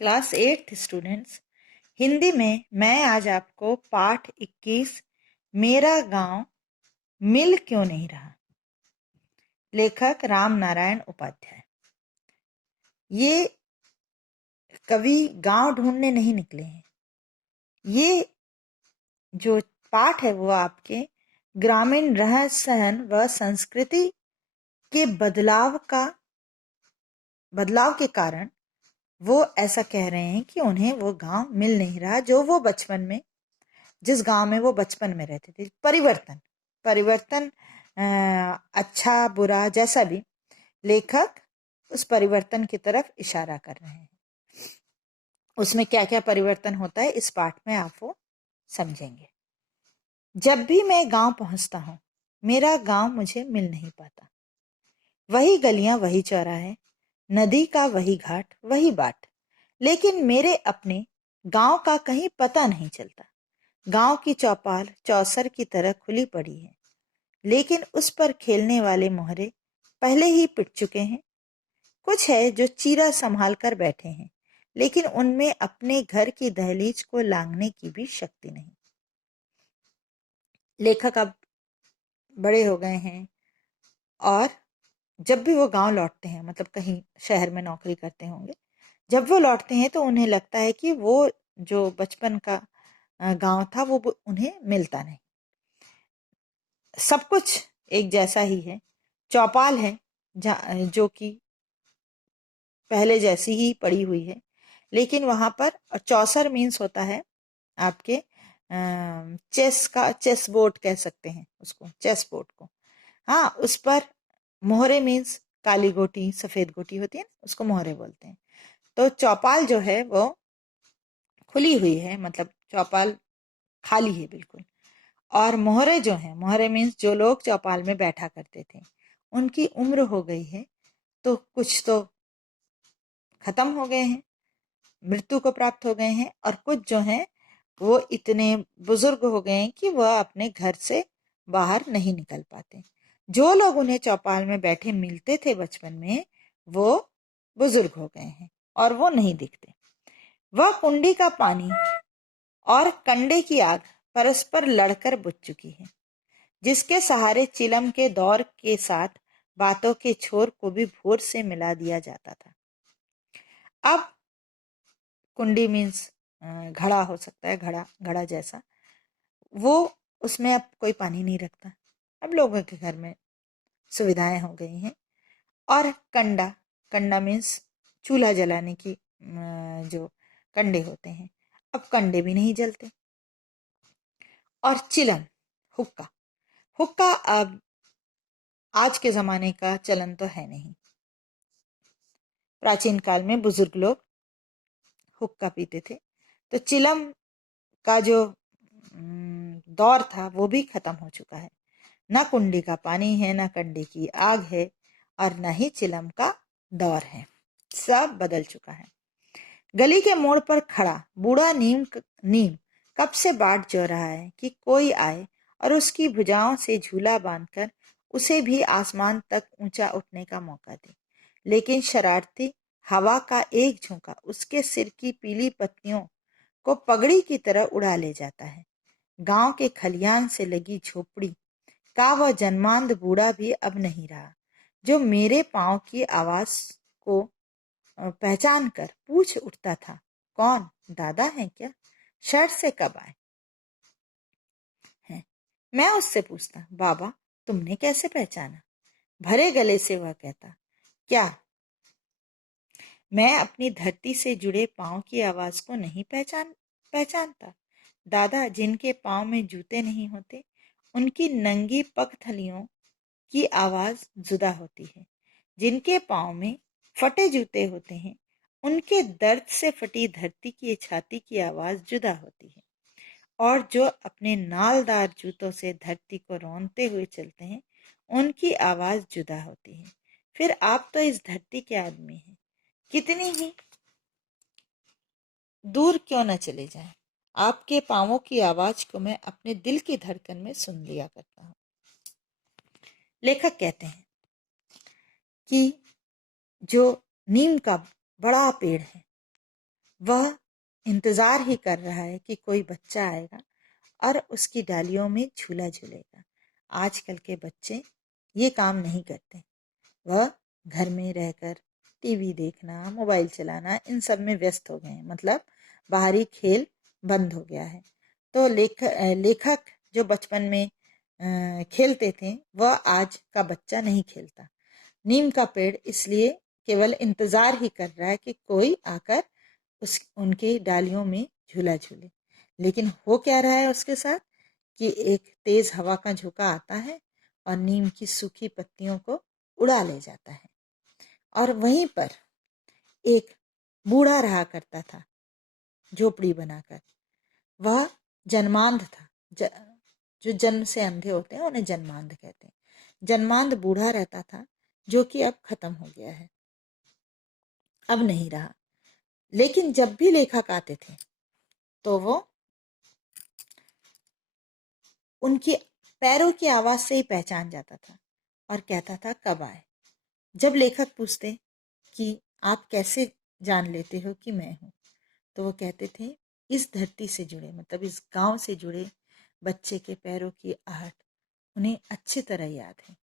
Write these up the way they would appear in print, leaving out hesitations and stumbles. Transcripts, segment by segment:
Class 8th students, Hindi में मैं आज आपको पाठ 21 मेरा गांव मिल क्यों नहीं रहा, लेखक राम नारायण उपाध्याय। ये कवि गांव ढूंढने नहीं निकले हैं। ये जो पाठ है वो आपके ग्रामीण रहन सहन व संस्कृति के बदलाव के कारण वो ऐसा कह रहे हैं कि उन्हें वो गांव मिल नहीं रहा जो वो बचपन में, जिस गांव में वो बचपन में रहते थे। परिवर्तन अच्छा बुरा जैसा भी, लेखक उस परिवर्तन की तरफ इशारा कर रहे हैं। उसमें क्या क्या परिवर्तन होता है इस पाठ में आप वो समझेंगे। जब भी मैं गांव पहुंचता हूं, मेरा गांव मुझे मिल नहीं पाता। वही गलियां, वही चौराहे, नदी का वही घाट, वही बाट, लेकिन मेरे अपने गांव का कहीं पता नहीं चलता। गांव की चौपाल चौसर की तरह खुली पड़ी है, लेकिन उस पर खेलने वाले मोहरे पहले ही पिट चुके हैं। कुछ है जो चीरा संभाल कर बैठे हैं, लेकिन उनमें अपने घर की दहलीज को लांघने की भी शक्ति नहीं। लेखक अब बड़े हो गए हैं और जब भी वो गांव लौटते हैं, मतलब कहीं शहर में नौकरी करते होंगे, जब वो लौटते हैं तो उन्हें लगता है कि वो जो बचपन का गांव था वो उन्हें मिलता नहीं। सब कुछ एक जैसा ही है। चौपाल है जो कि पहले जैसी ही पड़ी हुई है, लेकिन वहां पर चौसर मीन्स होता है आपके चेस बोर्ड कह सकते हैं उसको, चेस बोर्ड को। हाँ, उस पर मोहरे मीन्स काली गोटी सफेद गोटी होती है, उसको मोहरे बोलते हैं। तो चौपाल जो है वो खुली हुई है, मतलब चौपाल खाली है बिल्कुल। और मोहरे जो हैं, मोहरे मीन्स जो लोग चौपाल में बैठा करते थे, उनकी उम्र हो गई है, तो कुछ तो खत्म हो गए हैं, मृत्यु को प्राप्त हो गए हैं, और कुछ जो हैं वो इतने बुजुर्ग हो गए हैं कि वह अपने घर से बाहर नहीं निकल पाते। जो लोग उन्हें चौपाल में बैठे मिलते थे बचपन में, वो बुजुर्ग हो गए हैं और वो नहीं दिखते। वह कुंडी का पानी और कंडे की आग परस्पर लड़कर बुझ चुकी है, जिसके सहारे चिलम के दौर के साथ बातों के छोर को भी भोर से मिला दिया जाता था। अब कुंडी मीन्स घड़ा हो सकता है, घड़ा घड़ा जैसा, वो उसमें अब कोई पानी नहीं रखता। अब लोगों के घर में सुविधाएं हो गई हैं। और कंडा, कंडा मीन्स चूल्हा जलाने की जो कंडे होते हैं, अब कंडे भी नहीं जलते। और चिलम, हुक्का, हुक्का अब आज के जमाने का चलन तो है नहीं। प्राचीन काल में बुजुर्ग लोग हुक्का पीते थे, तो चिलम का जो दौर था वो भी खत्म हो चुका है। ना कुंडी का पानी है, ना कंडे की आग है, और न ही चिलम का दौर है। सब बदल चुका है। गली के मोड़ पर खड़ा बूढ़ा नीम कब से बाट जो रहा है कि कोई आए और उसकी भुजाओं से झूला बांधकर उसे भी आसमान तक ऊंचा उठने का मौका दे, लेकिन शरारती हवा का एक झोंका उसके सिर की पीली पत्तियों को पगड़ी की तरह उड़ा ले जाता है। गांव के खलियान से लगी झोपड़ी का वह जन्मांध बूढ़ा भी अब नहीं रहा, जो मेरे पांव की आवाज को पहचान कर पूछ उठता था, कौन, दादा हैं क्या? शहर से कब आए हैं? मैं उससे पूछता, बाबा तुमने कैसे पहचाना? भरे गले से वह कहता, क्या मैं अपनी धरती से जुड़े पांव की आवाज को नहीं पहचानता? दादा, जिनके पांव में जूते नहीं होते, उनकी नंगी पगथलियों की आवाज जुदा होती है। जिनके पांव में फटे जूते होते हैं, उनके दर्द से फटी धरती की छाती की आवाज जुदा होती है। और जो अपने नालदार जूतों से धरती को रौंदते हुए चलते हैं, उनकी आवाज जुदा होती है। फिर आप तो इस धरती के आदमी हैं, कितनी ही दूर क्यों न चले जाएं, आपके पांवों की आवाज को मैं अपने दिल की धड़कन में सुन लिया करता हूँ। लेखक कहते हैं कि जो नीम का बड़ा पेड़ है, वह इंतजार ही कर रहा है कि कोई बच्चा आएगा और उसकी डालियों में झूला झूलेगा। आजकल के बच्चे ये काम नहीं करते। वह घर में रहकर टीवी देखना, मोबाइल चलाना, इन सब में व्यस्त हो गए हैं। मतलब बाहरी खेल बंद हो गया है। तो लेखक जो बचपन में खेलते थे वह आज का बच्चा नहीं खेलता। नीम का पेड़ इसलिए केवल इंतजार ही कर रहा है कि कोई आकर उनके डालियों में झूला झूले। लेकिन हो क्या रहा है उसके साथ कि एक तेज हवा का झोंका आता है और नीम की सूखी पत्तियों को उड़ा ले जाता है। और वहीं पर एक बूढ़ा रहा करता था झोपड़ी बनाकर। वह जन्मांध था। जो जन्म से अंधे होते हैं उन्हें जन्मांध कहते हैं। जन्मांध बूढ़ा रहता था जो कि अब खत्म हो गया है, अब नहीं रहा। लेकिन जब भी लेखक आते थे तो वो उनकी पैरों की आवाज से ही पहचान जाता था और कहता था कब आए। जब लेखक पूछते कि आप कैसे जान लेते हो कि मैं हूं, तो वो कहते थे इस धरती से जुड़े, मतलब इस गांव से जुड़े बच्चे के पैरों की आहट उन्हें अच्छी तरह याद है।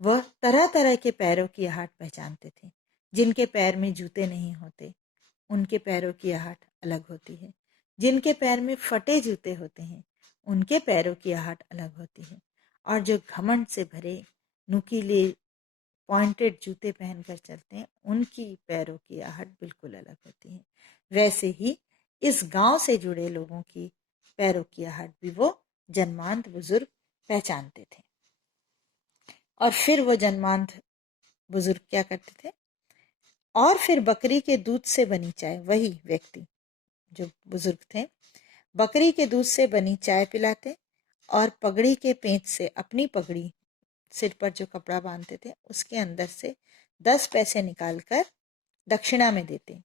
वह तरह तरह के पैरों की आहट पहचानते थे। जिनके पैर में जूते नहीं होते उनके पैरों की आहट अलग होती है। जिनके पैर में फटे जूते होते हैं उनके पैरों की आहट अलग होती है। और जो घमंड से भरे नुकीले पॉइंटेड जूते पहनकर चलते हैं उनकी पैरों की आहट बिल्कुल अलग होती है। वैसे ही इस गांव से जुड़े लोगों की पैरों की आहट भी वो जन्मांध बुजुर्ग पहचानते थे। और फिर वो जन्मांध बुजुर्ग क्या करते थे, और फिर बकरी के दूध से बनी चाय, वही व्यक्ति जो बुजुर्ग थे बकरी के दूध से बनी चाय पिलाते और पगड़ी के पेंच से अपनी पगड़ी, सिर पर जो कपड़ा बांधते थे उसके अंदर से 10 पैसे निकालकर दक्षिणा में देते।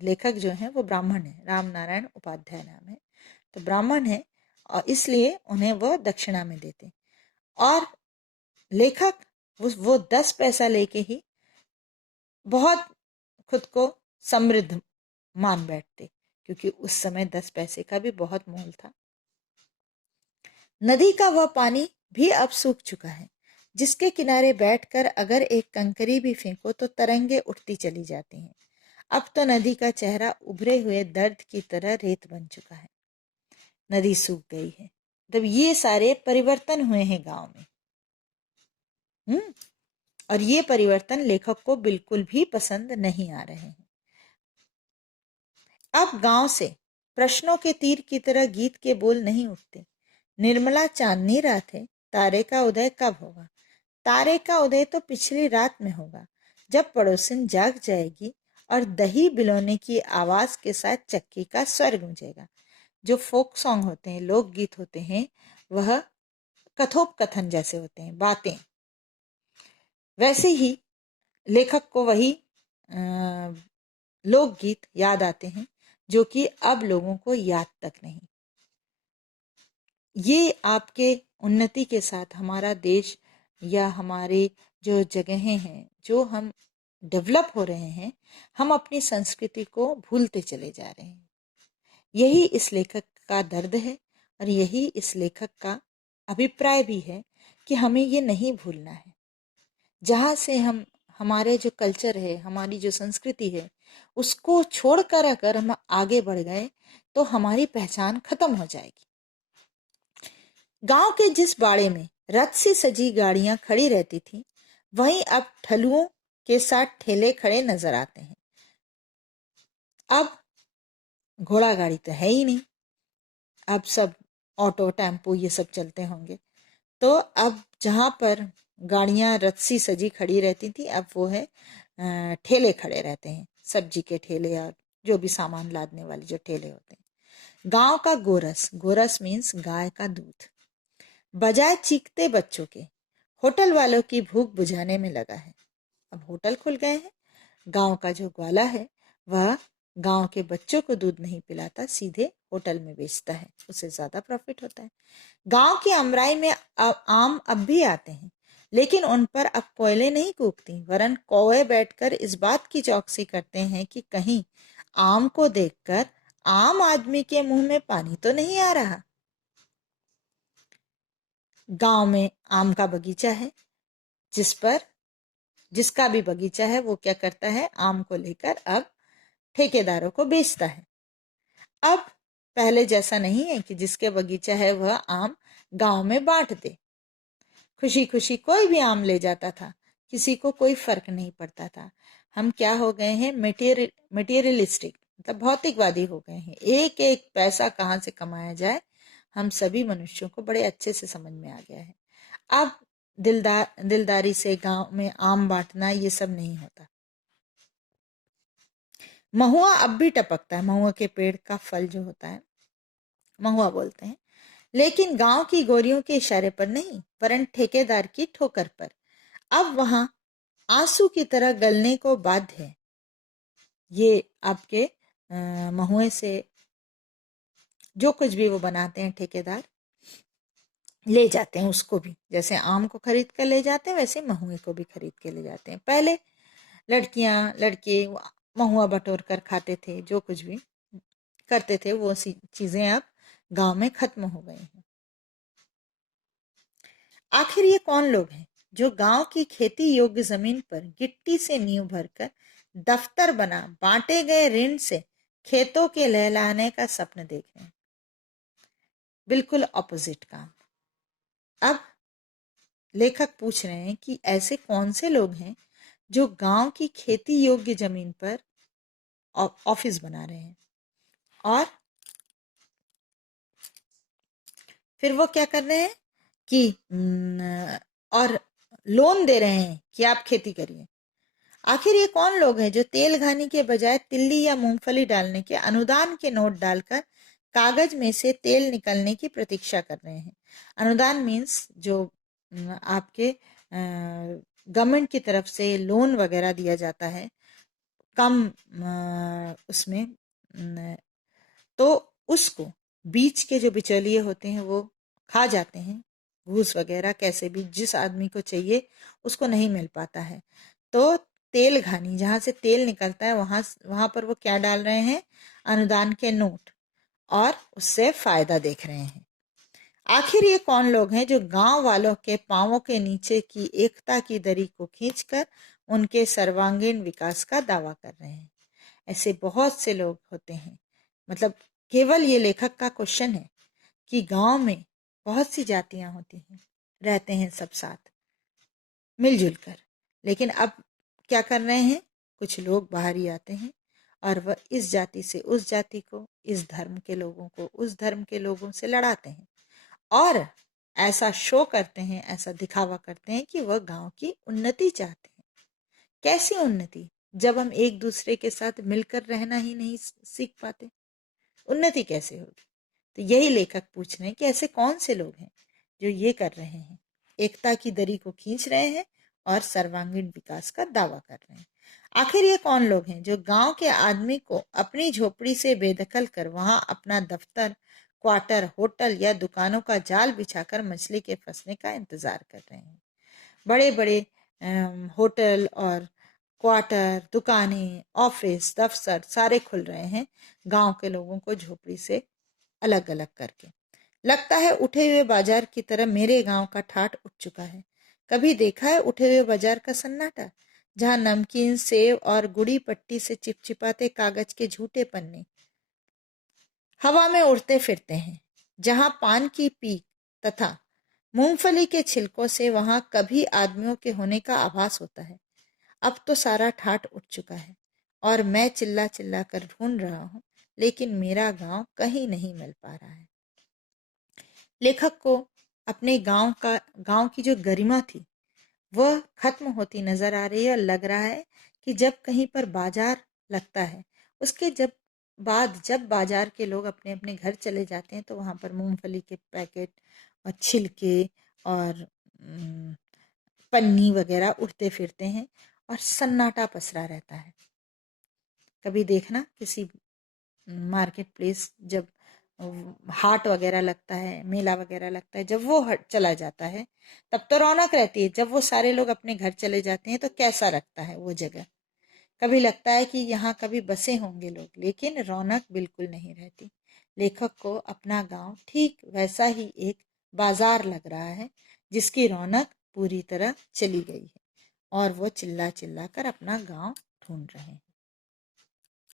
लेखक जो है वो ब्राह्मण है, राम नारायण उपाध्याय नाम है, तो ब्राह्मण है और इसलिए उन्हें वो दक्षिणा में देते। और लेखक वो 10 पैसा लेके ही बहुत खुद को समृद्ध मान बैठते, क्योंकि उस समय 10 पैसे का भी बहुत मोल था। नदी का वह पानी भी अब सूख चुका है, जिसके किनारे बैठकर अगर एक कंकरी भी फेंको तो तरंगे उठती चली जाती हैं। अब तो नदी का चेहरा उभरे हुए दर्द की तरह रेत बन चुका है। नदी सूख गई है। तब ये सारे परिवर्तन हुए हैं गांव में। और ये परिवर्तन लेखक को बिल्कुल भी पसंद नहीं आ रहे हैं। अब गांव से प्रश्नों के तीर की तरह गीत के बोल नहीं उठते। निर्मला चांदनी रात है, तारे का उदय कब होगा? तारे का उदय तो पिछली रात में होगा, जब पड़ोसिन जाग जाएगी और दही बिलोने की आवाज के साथ चक्की का स्वर गूंजेगा। जो फोक सॉन्ग होते हैं, लोकगीत होते हैं, वह कथोपकथन जैसे होते हैं, बातें। वैसे ही लेखक को वही लोकगीत याद आते हैं जो कि अब लोगों को याद तक नहीं। ये आपके उन्नति के साथ हमारा देश या हमारे जो जगहें हैं जो हम डेवलप हो रहे हैं, हम अपनी संस्कृति को भूलते चले जा रहे हैं। यही इस लेखक का दर्द है और यही इस लेखक का अभिप्राय भी है कि हमें ये नहीं भूलना है। जहाँ से हम हमारे जो कल्चर है, हमारी जो संस्कृति है, उसको छोड़कर अगर हम आगे बढ़ गए तो हमारी पहचान खत्म हो जाएगी। गांव के जिस बाड़े में रथ से सजी गाड़ियां खड़ी रहती थी, वहीं अब ठलुओं के साथ ठेले खड़े नजर आते हैं। अब घोड़ा गाड़ी तो है ही नहीं, अब सब ऑटो टेम्पो ये सब चलते होंगे। तो अब जहां पर गाड़ियां रस्सी सजी खड़ी रहती थी, अब वो है ठेले खड़े रहते हैं, सब्जी के ठेले और जो भी सामान लादने वाले जो ठेले होते हैं। गांव का गोरस, गोरस मीन्स गाय का दूध, बजाय चीखते बच्चों के होटल वालों की भूख बुझाने में लगा है। अब होटल खुल गए हैं। गांव का जो ग्वाला है वह गांव के बच्चों को दूध नहीं पिलाता, सीधे होटल में बेचता है, उसे ज्यादा प्रॉफिट होता है। गांव की अमराई में आम अब भी आते हैं, लेकिन उन पर अब कोयले नहीं कूकती, वरन कौवे बैठकर इस बात की चौकसी करते हैं कि कहीं आम को देखकर आम आदमी के मुंह में पानी तो नहीं आ रहा। गांव में आम का बगीचा है, जिसका भी बगीचा है वो क्या करता है, आम को लेकर अब ठेकेदारों को बेचता है। अब पहले जैसा नहीं है कि जिसके बगीचा है वह आम गांव में बांट दे। खुशी खुशी कोई भी आम ले जाता था, किसी को कोई फर्क नहीं पड़ता था। हम क्या हो गए हैं, मटेरियलिस्टिक, मतलब भौतिकवादी हो गए हैं। एक एक पैसा कहाँ से कमाया जाए, हम सभी मनुष्यों को बड़े अच्छे से समझ में आ गया है। अब दिलदारी से गांव में आम बांटना ये सब नहीं होता। महुआ अब भी टपकता है, महुआ के पेड़ का फल जो होता है महुआ बोलते हैं, लेकिन गांव की गोरियों के इशारे पर नहीं, वरन ठेकेदार की ठोकर पर। अब वहां आंसू की तरह गलने को बाध्य है। ये आपके महुए से जो कुछ भी वो बनाते हैं ठेकेदार, ले जाते हैं उसको भी, जैसे आम को खरीद कर ले जाते हैं वैसे महुए को भी खरीद के ले जाते हैं। पहले लड़कियां लड़के महुआ बटोर कर खाते थे, जो कुछ भी करते थे वो सी चीजें अब गांव में खत्म हो गई हैं। आखिर ये कौन लोग हैं जो गांव की खेती योग्य जमीन पर गिट्टी से नींव भरकर दफ्तर बना बांटे गए ऋण से खेतों के लहलाने का सपन देख रहे हैं? बिल्कुल ऑपोजिट काम। अब लेखक पूछ रहे हैं कि ऐसे कौन से लोग हैं जो गांव की खेती योग्य जमीन पर ऑफिस बना रहे हैं और फिर वो क्या कर रहे हैं कि और लोन दे रहे हैं कि आप खेती करिए। आखिर ये कौन लोग हैं जो तेल घानी के बजाय तिल्ली या मूंगफली डालने के अनुदान के नोट डालकर कागज में से तेल निकलने की प्रतीक्षा कर रहे हैं? अनुदान मीन्स जो आपके गवर्नमेंट की तरफ से लोन वगैरह दिया जाता है कम उसमें, तो उसको बीच के जो बिचौलिए होते हैं वो खा जाते हैं। घूस वगैरह कैसे भी जिस आदमी को चाहिए उसको नहीं मिल पाता है। तो तेल घानी, जहां से तेल निकलता है वहां पर वो क्या डाल रहे हैं, अनुदान के नोट, और उससे फायदा देख रहे हैं। आखिर ये कौन लोग हैं जो गांव वालों के पांवों के नीचे की एकता की दरी को खींचकर उनके सर्वांगीण विकास का दावा कर रहे हैं? ऐसे बहुत से लोग होते हैं। मतलब केवल ये लेखक का क्वेश्चन है कि गांव में बहुत सी जातियां होती हैं, रहते हैं सब साथ मिलजुल कर, लेकिन अब क्या कर रहे हैं, कुछ लोग बाहर ही आते हैं और वह इस जाति से उस जाति को, इस धर्म के लोगों को उस धर्म के लोगों से लड़ाते हैं और ऐसा शो करते हैं, ऐसा दिखावा करते हैं कि वह गांव की उन्नति चाहते हैं। कैसी उन्नति, जब हम एक दूसरे के साथ मिलकर रहना ही नहीं सीख पाते, उन्नति कैसे होगी? तो यही लेखक पूछ रहे हैं कि ऐसे कौन से लोग हैं जो ये कर रहे हैं, एकता की दरी को खींच रहे हैं और सर्वांगीण विकास का दावा कर रहे हैं। आखिर ये कौन लोग हैं जो गांव के आदमी को अपनी झोपड़ी से बेदखल कर वहां अपना दफ्तर, क्वार्टर, होटल या दुकानों का जाल बिछाकर मछली के फंसने का इंतजार कर रहे हैं? बड़े बड़े होटल और क्वार्टर, दुकानें, ऑफिस, दफ्तर सारे खुल रहे हैं गांव के लोगों को झोपड़ी से अलग अलग करके। लगता है उठे हुए बाजार की तरह मेरे गांव का ठाठ उठ चुका है। कभी देखा है उठे हुए बाजार का सन्नाटा, जहां नमकीन, सेव और गुड़ी पट्टी से चिपचिपाते कागज के झूठे पन्ने हवा में उड़ते फिरते हैं, जहां पान की पीक तथा मूंगफली के छिलकों से वहां कभी आदमियों के होने का आभास होता है। अब तो सारा ठाठ उठ चुका है और मैं चिल्ला चिल्ला कर ढूंढ रहा हूं, लेकिन मेरा गांव कहीं नहीं मिल पा रहा है। लेखक को अपने गांव की जो गरिमा थी वह खत्म होती नजर आ रही है और लग रहा है कि जब कहीं पर बाजार लगता है, उसके जब बाजार के लोग अपने अपने घर चले जाते हैं तो वहां पर मूंगफली के पैकेट और छिलके और पन्नी वगैरह उड़ते फिरते हैं और सन्नाटा पसरा रहता है। कभी देखना किसी मार्केट प्लेस, जब हाट वगैरह लगता है, मेला वगैरह लगता है, जब वो चला जाता है तब तो रौनक रहती है, जब वो सारे लोग अपने घर चले जाते हैं तो कैसा लगता है वो जगह। कभी लगता है कि यहाँ कभी बसे होंगे लोग, लेकिन रौनक बिल्कुल नहीं रहती। लेखक को अपना गांव ठीक वैसा ही एक बाजार लग रहा है जिसकी रौनक पूरी तरह चली गई है और वो चिल्ला चिल्ला कर अपना गांव ढूंढ रहे हैं।